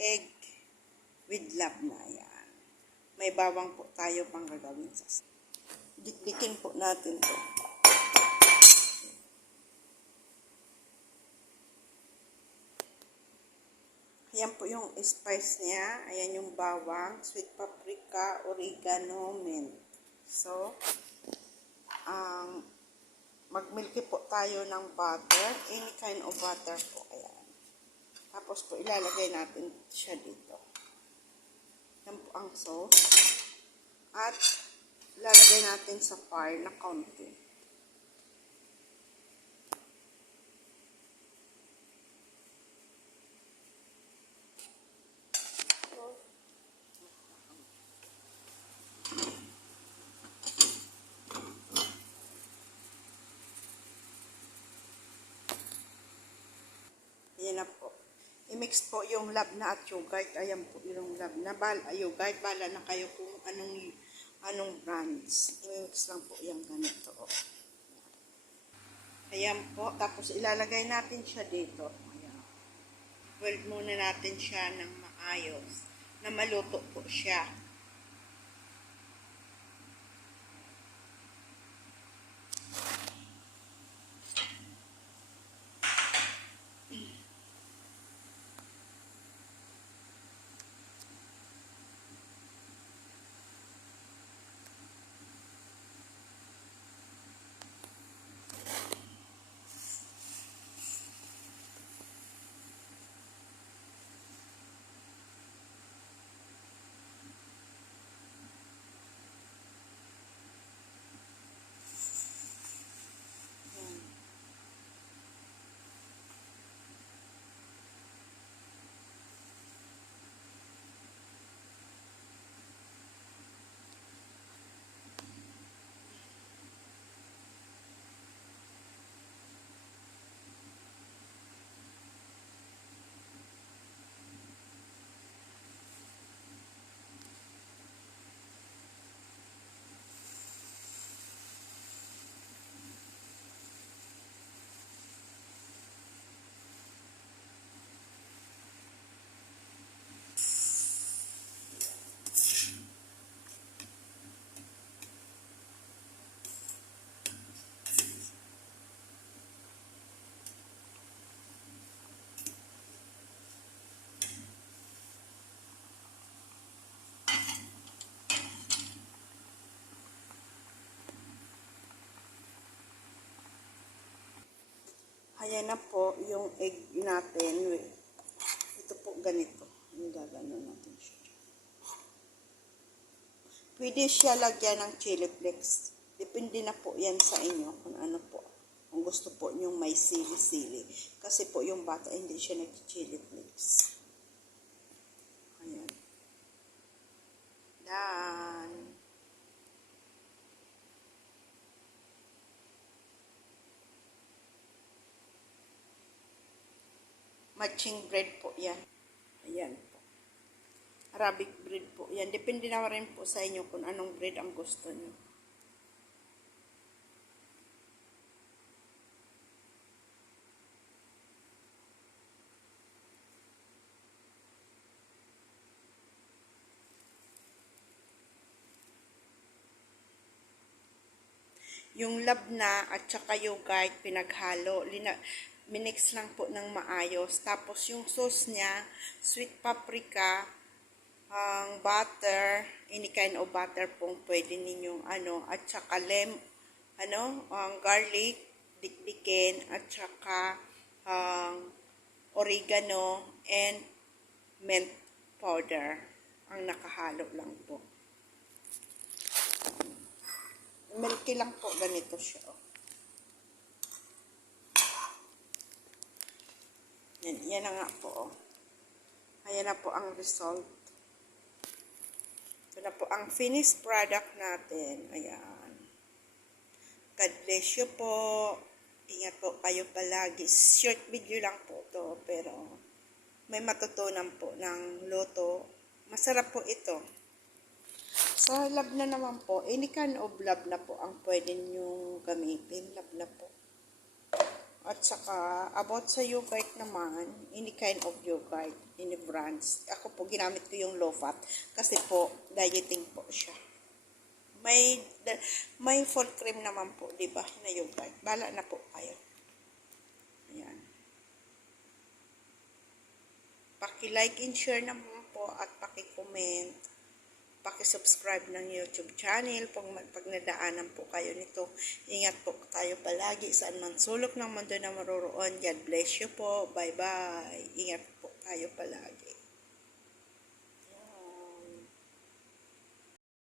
egg with labna. Yan. May bawang po tayo pang gagawin sa dikdikin po natin to. Ayan po yung spice niya. Ayan yung bawang, sweet paprika, oregano, mint. So, magmilky po tayo ng butter. Any kind of butter po. Ayan. Tapos po ilalagay natin siya dito. Yan po ang sauce. At ilalagay natin sa fire na kaunti. Ayan na po. I-mix po yung labna at yogurt. Ayan po yung labna. Yogurt, bala na kayo kung anong brands. I-mix lang po yung ganito. Ayan po. Tapos ilalagay natin siya dito. Ayan. Weld muna natin siya ng maayos. Na maluto po siya. Ayan na po yung egg natin. Ito po ganito. Yung gagano natin siya. Pwede siya lagyan ng chili flakes. Depende na po yan sa inyo kung ano po. Kung gusto po nyong may sili-sili. Kasi po yung bata hindi siya nag-chili flakes. Ayan. Done. Matching bread po yan. Ayan po. Arabic bread po yan. Depende na rin po sa inyo kung anong bread ang gusto niyo. Yung labna at saka yogurt pinaghalo. Minix lang po ng maayos. Tapos yung sauce niya, sweet paprika, ang butter, any kind of butter pong pwede ninyong at saka garlic, dikdikin, at saka oregano and mint powder. Ang nakahalo lang po. Milky lang po, ganito siya. Yan na nga po. Ayan na po ang result. Ito na po ang finished product natin. Ayan. God bless you po. Ingat po kayo palagi. Short video lang po to, pero may matutunan po ng luto. Masarap po ito. Sa labna naman po, any kind of labna po ang pwede nyo gamitin. Labna po. At saka, about sa yogurt naman, any kind of yogurt, any brands. Ako po, ginamit ko yung low fat. Kasi po, dieting po siya. May full cream naman po, di ba, na yogurt. Bala na po kayo. Ayan. Paki-like and share naman po at paki-comment. Paki-subscribe ng YouTube channel pag nadaanan po kayo nito. Ingat po tayo palagi saan man sulok ng mundo na maroroon. God bless you po. Bye-bye. Ingat po tayo palagi.